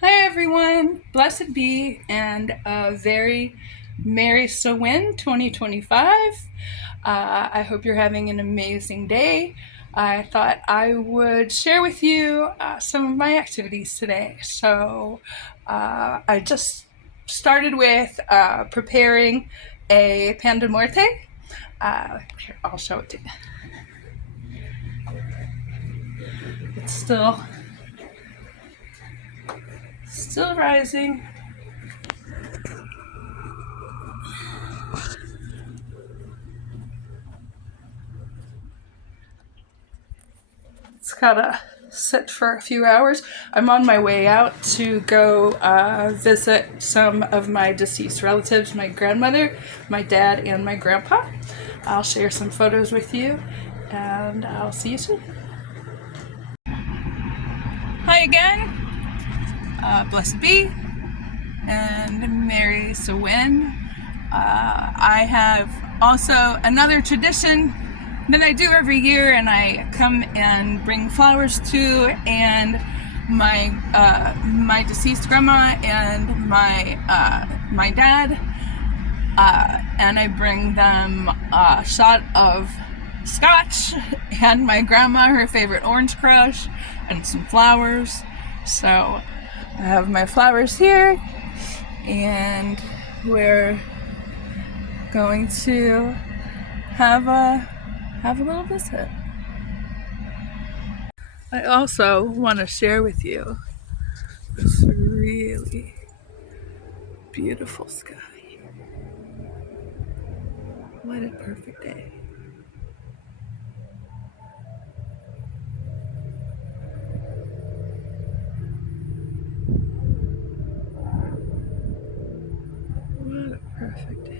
Hi everyone, blessed be and a very Merry Samhain 2025. I hope you're having an amazing day. I thought I would share with you some of my activities today. I just started with preparing a pan de muerte. Here, I'll show it to you. It's still rising. It's gotta sit for a few hours. I'm on my way out to go visit some of my deceased relatives, my grandmother, my dad, and my grandpa. I'll share some photos with you, and I'll see you soon. Hi again, blessed be, and Merry Samhain. I have also another tradition that I do every year, and I come and bring flowers to, and my deceased grandma and my dad, and I bring them a shot of scotch and my grandma her favorite orange crush and some flowers. So I have my flowers here, and we're going to have a little visit. I also want to share with you this really beautiful sky. What a perfect day. What a perfect day.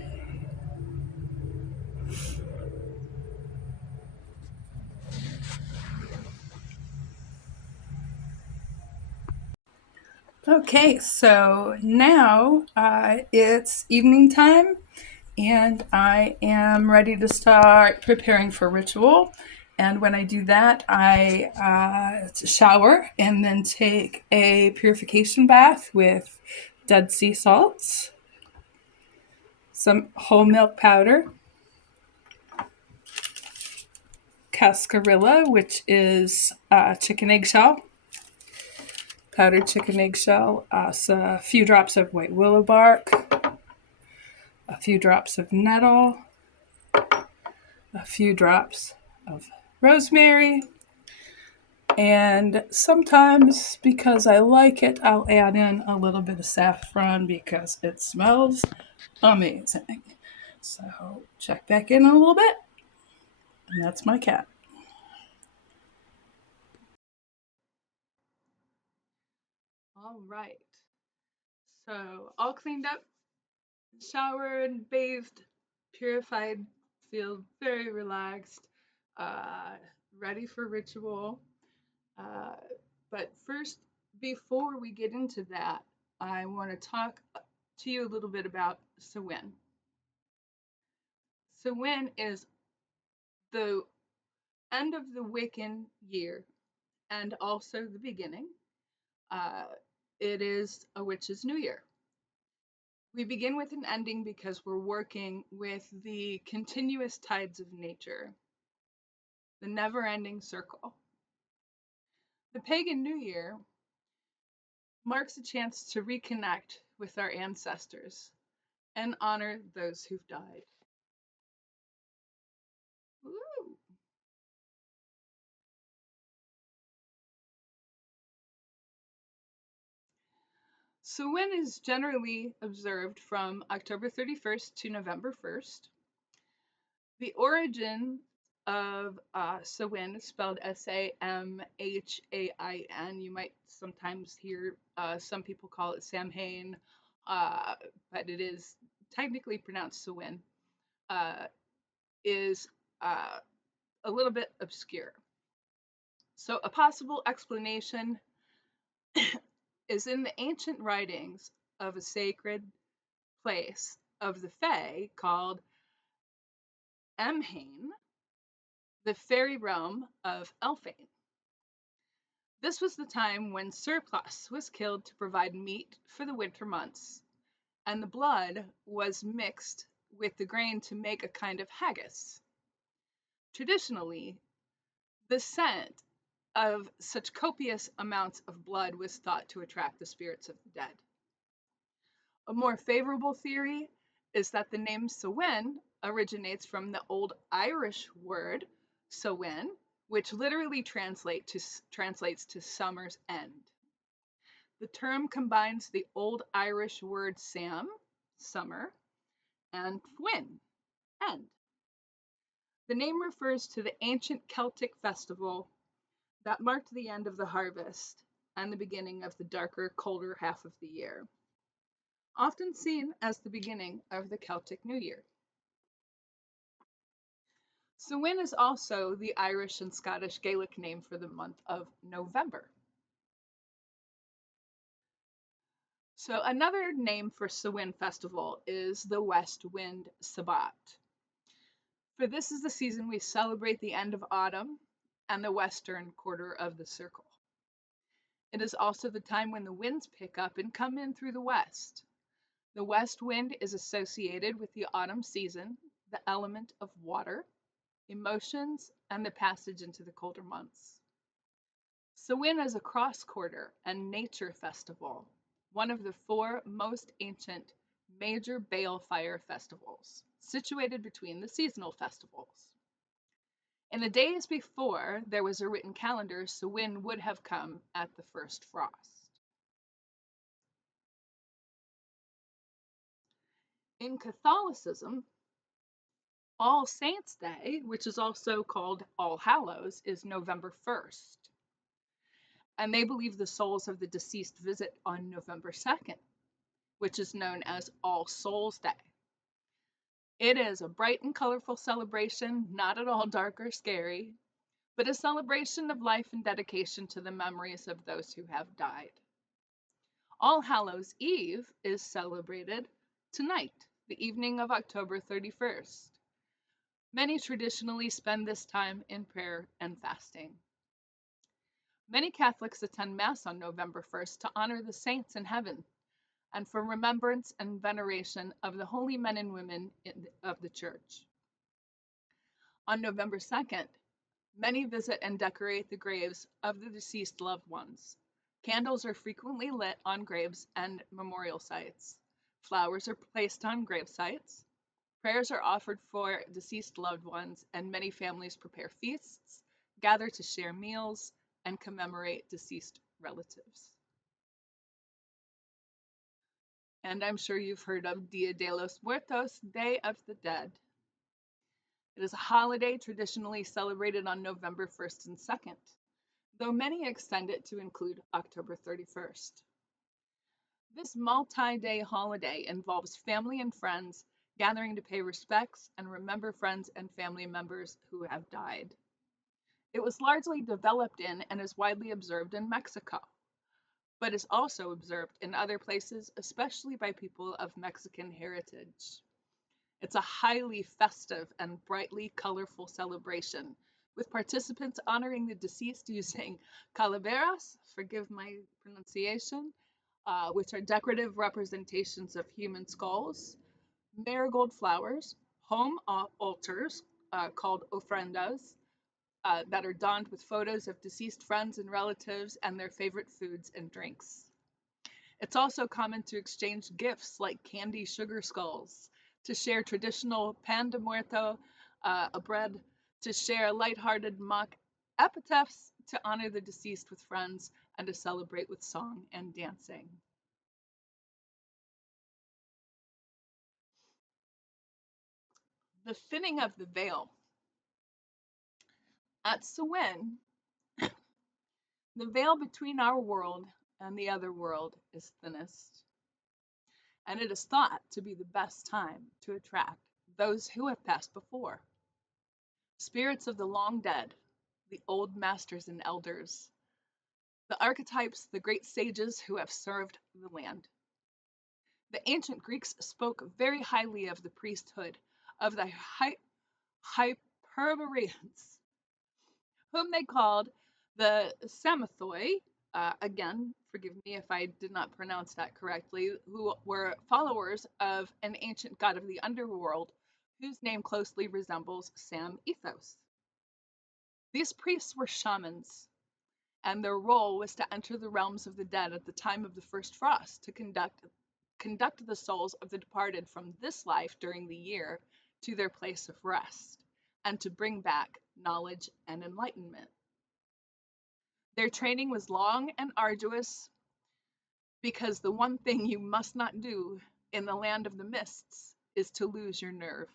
Okay, so now it's evening time, and I am ready to start preparing for ritual. And when I do that, I shower and then take a purification bath with Dead Sea salts, some whole milk powder, cascarilla, which is chicken eggshell, powdered chicken eggshell, a few drops of white willow bark, a few drops of nettle, a few drops of rosemary, and sometimes, because I like it, I'll add in a little bit of saffron because it smells amazing. So check back in a little bit, and that's my cat. All right. So all cleaned up, showered, bathed, purified, feel very relaxed, uh, ready for ritual. Uh, but first, before we get into that, I want to talk to you a little bit about Samhain. Samhain is the end of the Wiccan year and also the beginning. Uh, it is a witch's new year. We begin with an ending because we're working with the continuous tides of nature, the never ending circle. The pagan new year marks a chance to reconnect with our ancestors and honor those who've died. Woo! Samhain is generally observed from October 31st to November 1st. The origin of Samhain is spelled Samhain. You might sometimes hear some people call it Samhain, but it is technically pronounced Samhain, is uh, a little bit obscure. So, a possible explanation is in the ancient writings of a sacred place of the Fae called Emhain, the fairy realm of Elfane. This was the time when surplus was killed to provide meat for the winter months, and the blood was mixed with the grain to make a kind of haggis. Traditionally, the scent of such copious amounts of blood was thought to attract the spirits of the dead. A more favorable theory is that the name Samhain originates from the Old Irish word Samhain, which literally translates to summer's end. The term combines the Old Irish word sam, summer, and win, end. The name refers to the ancient Celtic festival that marked the end of the harvest and the beginning of the darker, colder half of the year, often seen as the beginning of the Celtic New Year. Samhain is also the Irish and Scottish Gaelic name for the month of November. So another name for Samhain festival is the West Wind Sabbat. For this is the season we celebrate the end of autumn and the western quarter of the circle. It is also the time when the winds pick up and come in through the west. The west wind is associated with the autumn season, the element of water, emotions, and the passage into the colder months. Samhain is a cross-quarter and nature festival, one of the four most ancient major balefire festivals, situated between the seasonal festivals. In the days before there was a written calendar, Samhain would have come at the first frost. In Catholicism, All Saints' Day, which is also called All Hallows, is November 1st. And they believe the souls of the deceased visit on November 2nd, which is known as All Souls' Day. It is a bright and colorful celebration, not at all dark or scary, but a celebration of life and dedication to the memories of those who have died. All Hallows' Eve is celebrated tonight, the evening of October 31st. Many traditionally spend this time in prayer and fasting. Many Catholics attend Mass on November 1st to honor the saints in heaven and for remembrance and veneration of the holy men and women of the Church. On November 2nd, many visit and decorate the graves of the deceased loved ones. Candles are frequently lit on graves and memorial sites. Flowers are placed on grave sites. Prayers are offered for deceased loved ones, and many families prepare feasts, gather to share meals, and commemorate deceased relatives. And I'm sure you've heard of Dia de los Muertos, Day of the Dead. It is a holiday traditionally celebrated on November 1st and 2nd, though many extend it to include October 31st. This multi-day holiday involves family and friends gathering to pay respects and remember friends and family members who have died. It was largely developed in and is widely observed in Mexico, but is also observed in other places, especially by people of Mexican heritage. It's a highly festive and brightly colorful celebration, with participants honoring the deceased using calaveras, forgive my pronunciation, which are decorative representations of human skulls, marigold flowers, home altars called ofrendas that are donned with photos of deceased friends and relatives and their favorite foods and drinks. It's also common to exchange gifts like candy sugar skulls, to share traditional pan de muerto, a bread, to share lighthearted mock epitaphs, to honor the deceased with friends, and to celebrate with song and dancing. The thinning of the veil. At Samhain, the veil between our world and the other world is thinnest, and it is thought to be the best time to attract those who have passed before. Spirits of the long dead, the old masters and elders, the archetypes, the great sages who have served the land. The ancient Greeks spoke very highly of the priesthood of the Hyperboreans, whom they called The Samathoi, again, forgive me if I did not pronounce that correctly, who were followers of an ancient god of the underworld whose name closely resembles Sam Ethos. These priests were shamans, and their role was to enter the realms of the dead at the time of the first frost to conduct the souls of the departed from this life during the year to their place of rest, and to bring back knowledge and enlightenment. Their training was long and arduous because the one thing you must not do in the land of the mists is to lose your nerve.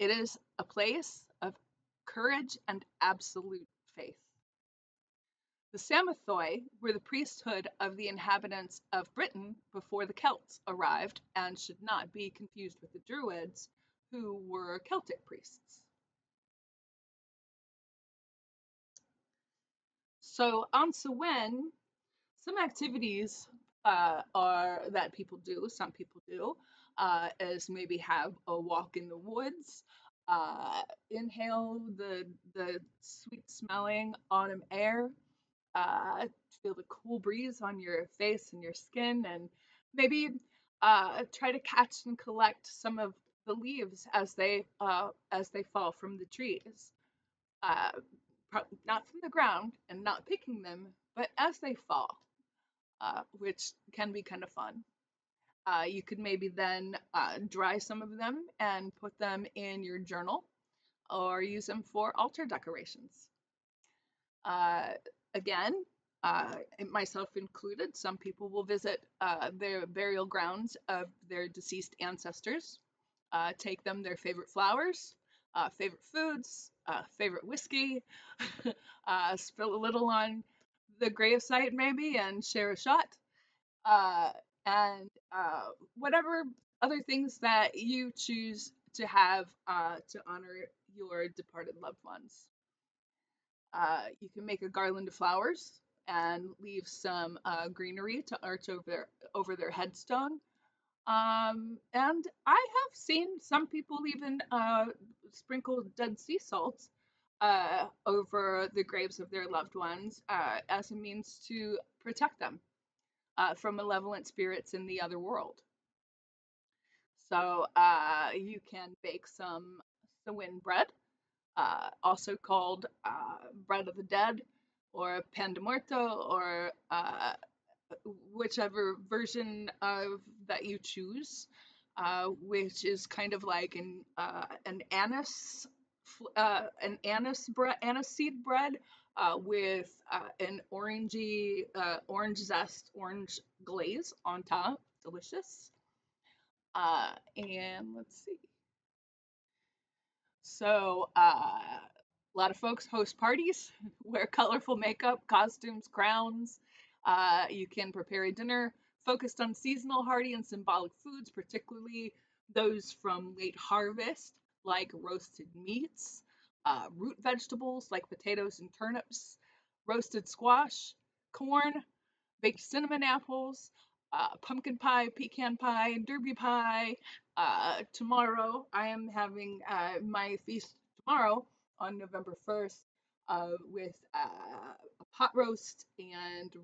It is a place of courage and absolute faith. The Samathoi were the priesthood of the inhabitants of Britain before the Celts arrived and should not be confused with the Druids, who were Celtic priests. So on Samhain, some activities are that people do, some people do, is maybe have a walk in the woods, inhale the sweet smelling autumn air, feel the cool breeze on your face and your skin, and maybe try to catch and collect some of the leaves as they fall from the trees. Uh, Not from the ground and not picking them, but as they fall, which can be kind of fun. You could maybe then dry some of them and put them in your journal or use them for altar decorations. Uh, Again, myself included, some people will visit their burial grounds of their deceased ancestors, take them their favorite flowers, favorite foods, favorite whiskey, spill a little on the gravesite maybe and share a shot, uh, and whatever other things that you choose to have to honor your departed loved ones. You can make a garland of flowers and leave some greenery to arch over their headstone. And I have seen some people even sprinkle Dead Sea salts over the graves of their loved ones as a means to protect them from malevolent spirits in the other world. So you can bake some Samhain bread, also called bread of the dead, or pan de muerto, or whichever version of that you choose, which is kind of like an anise seed bread with an orange zest, orange glaze on top. Delicious. And let's see. So, a lot of folks host parties, wear colorful makeup, costumes, crowns. You can prepare a dinner focused on seasonal, hearty, and symbolic foods, particularly those from late harvest, like roasted meats, root vegetables like potatoes and turnips, roasted squash, corn, baked cinnamon apples, pumpkin pie, pecan pie, derby pie. Tomorrow, I am having my feast tomorrow on November 1st with a pot roast and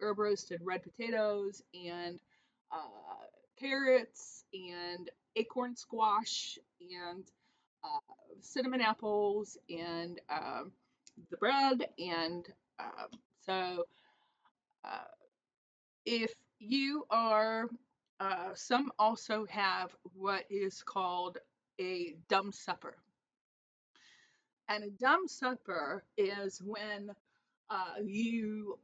herb roasted red potatoes and carrots and acorn squash and cinnamon apples and the bread. And so uh, if you are, some also have what is called a dumb supper. And a dumb supper is when you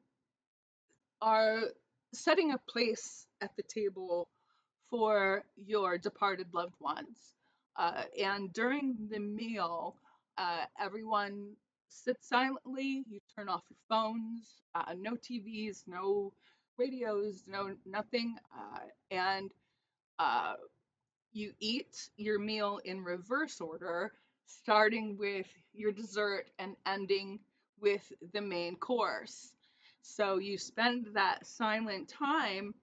are setting a place at the table for your departed loved ones. And during the meal, everyone sits silently, you turn off your phones, no TVs, no radios, no nothing, and uh, you eat your meal in reverse order, starting with your dessert and ending with the main course. So you spend that silent time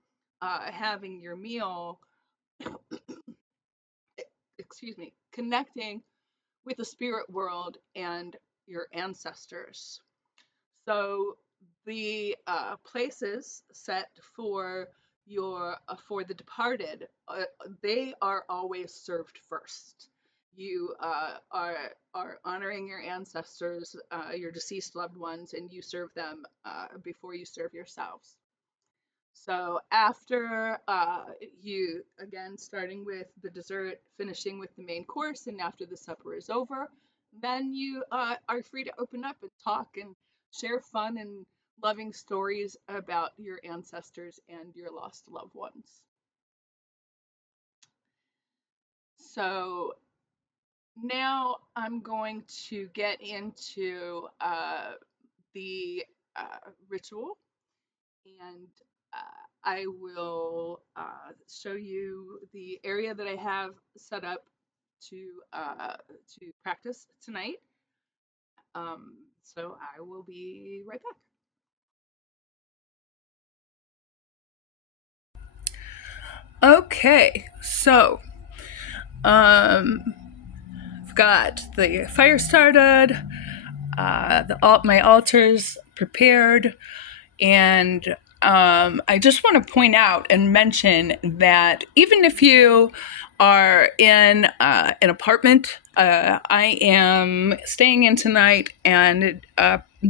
having your meal, excuse me, connecting with the spirit world and your ancestors. So the places set for for the departed, they are always served first. You are honoring your ancestors, your deceased loved ones, and you serve them before you serve yourselves. So after you, again, starting with the dessert, finishing with the main course, and after the supper is over, then you are free to open up and talk and share fun and loving stories about your ancestors and your lost loved ones. So now I'm going to get into the ritual, and I will show you the area that I have set up to practice tonight. So I will be right back. Okay, so I've got the fire started, my altars prepared, and I just want to point out and mention that even if you are in an apartment, I am staying in tonight and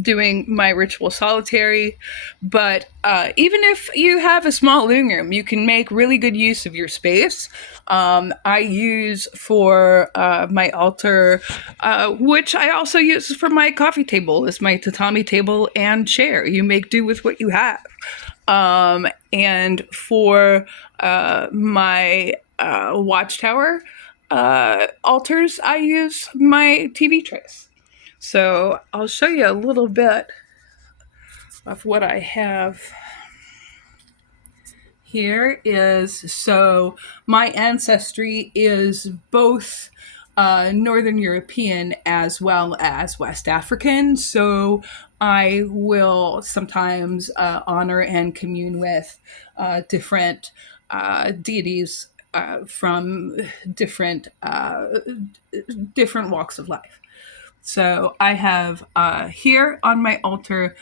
doing my ritual solitary. But even if you have a small living room, you can make really good use of your space. I use for my altar, which I also use for my coffee table, is my tatami table and chair. You make do with what you have. And for my watchtower altars, I use my TV trays. So I'll show you a little bit of what I have here. So my ancestry is both Northern European as well as West African. So I will sometimes honor and commune with different deities from different walks of life. So I have here on my altar,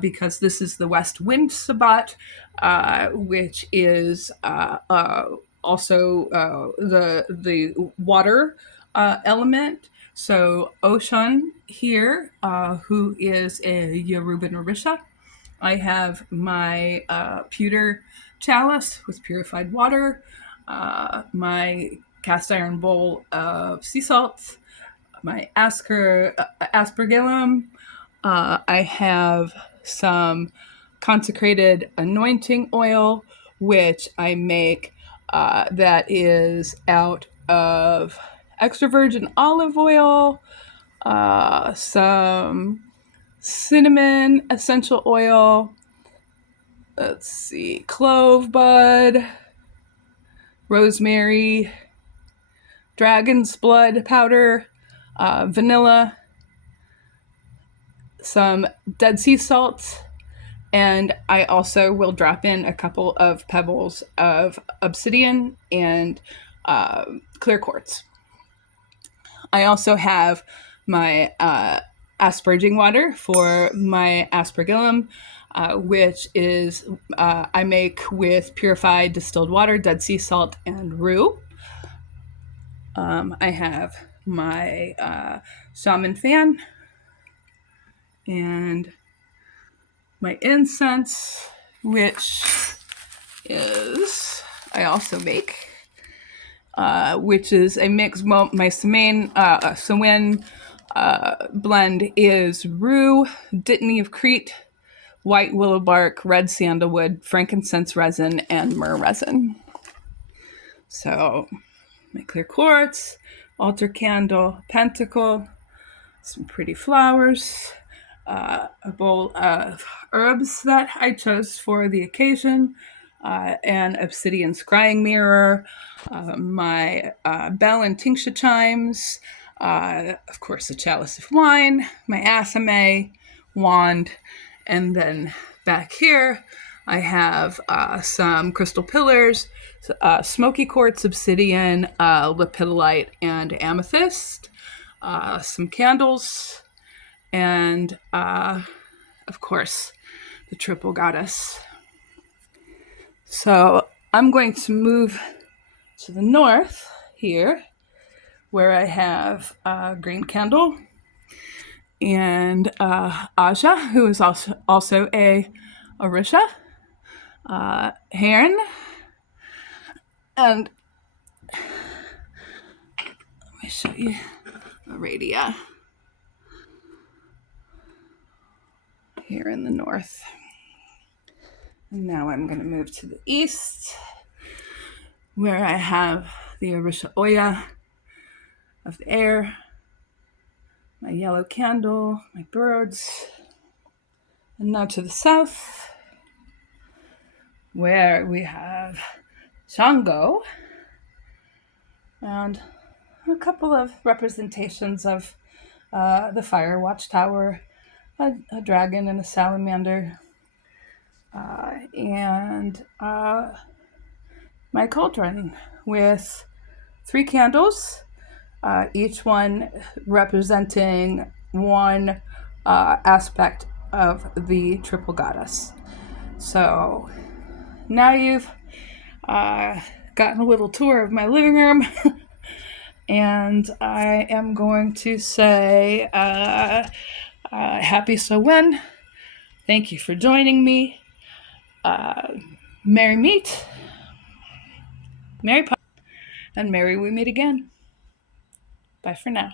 because this is the west wind Sabbat, which is also the water element. So Oshan here, who is a Yoruba Orisha. I have my pewter chalice with purified water, my cast iron bowl of sea salt, my aspergillum. I have some consecrated anointing oil, which I make that is out of extra virgin olive oil, some cinnamon essential oil, let's see, clove bud, rosemary, dragon's blood powder, vanilla, some Dead Sea salt, and I also will drop in a couple of pebbles of obsidian and clear quartz. I also have my asperging water for my aspergillum, which is I make with purified distilled water, Dead Sea salt, and rue. I have my shaman fan and my incense, which is I also make, which is a mix. Well, my Samhain blend is rue, dittany of Crete, white willow bark, red sandalwood, frankincense resin, and myrrh resin. So my clear quartz, altar candle, pentacle, some pretty flowers, a bowl of herbs that I chose for the occasion, an obsidian scrying mirror, my bell and tincture chimes, of course a chalice of wine, my asame, wand, and then back here I have some crystal pillars, smoky quartz, obsidian, lepidolite, and amethyst, some candles, and of course, the triple goddess. So I'm going to move to the north here, where I have Green Candle and Aja, who is also a Orisha, Heron, and let me show you Aradia here in the north. And now I'm going to move to the east, where I have the Orisha Oya of the air, my yellow candle, my birds. And now to the south, where we have Shango and a couple of representations of the fire watchtower, a dragon and a salamander, and my cauldron with 3 candles, each one representing one aspect of the triple goddess. So now you've gotten a little tour of my living room, and I am going to say happy Samhain. Thank you for joining me. Merry meet, Merry pop, and merry we meet again. Bye for now.